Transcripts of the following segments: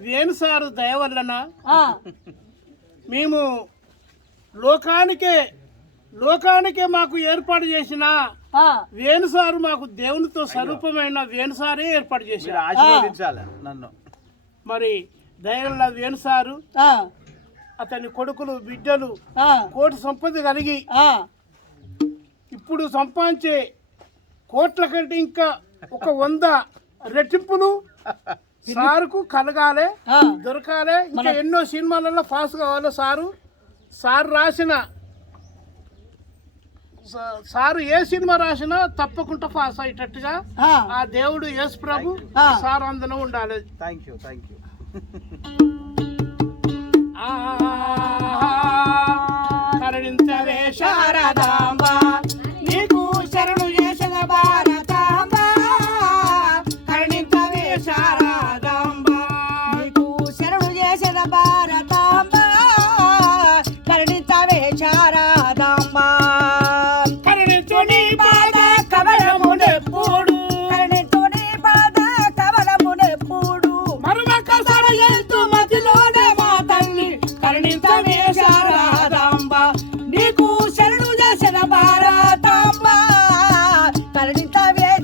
Venu sir దయ వలన ఆ, మేము లోకానికే లోకానికే మాకు ఏర్పాటు చేసిన ఆ, వేణుసారు మాకు దేవునితో స్వరూపమైన వేణుసారే ఏర్పాటు చేశారు. ఆశీర్వదించాలి నన్ను. మరి దయగల వేణుసారు ఆ, అతని కొడుకులు బిడ్డలు ఆ, కోటి సంపద కలిగి ఆ, ఇప్పుడు సంపాదించే కోట్ల కంటే ఇంకా ఒక వంద రెట్టింపులు సారుకు కలగాలి. దొరకాలి ఇంకా ఎన్నో సినిమాలలో పాస్ కావాలి సారు సారు రాసిన సారు ఏ సినిమా రాసినా తప్పకుండా పాస్ అయ్యేటట్టుగా ఆ, దేవుడు యేసు ప్రభు. సారు అందరం ఉండాలి థ్యాంక్ యూ థ్యాంక్ యూ కరుణించవే శారదాంబ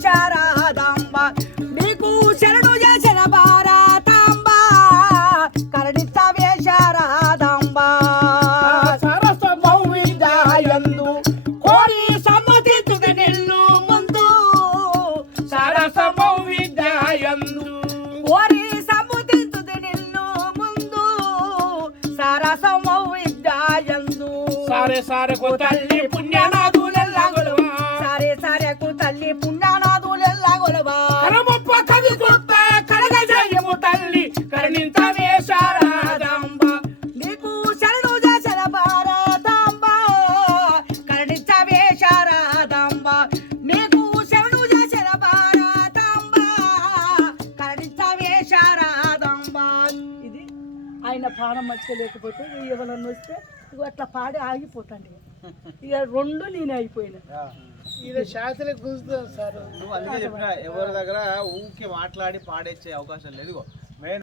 శారదాంబ నీకు శరణు చేసిన భారతాంబ. కరుణించవే శారదాంబ సరసమౌ విద్యాయందు కోరి సమ్మతించుకు నిన్ను ముందు. సరసమౌ విద్యాయందు ఓరి సముదింతుది నిన్ను ముందు. సరసమౌ విద్యాయందు సారే సారెకు తల్లి పుణ్యనాథులెల్లా ఆయన ప్రాణం మంచిగా లేకపోతే ఎవరన్నా వస్తే ఇగో అట్లా పాడి ఆగిపోతాండి ఇక. రెండు నేనే అయిపోయినా. ఇది శాస్త్రి సార్. నువ్వు అందుకే చెప్పిన ఎవరి దగ్గర ఊకే మాట్లాడి పాడేచ్చే అవకాశం లేదు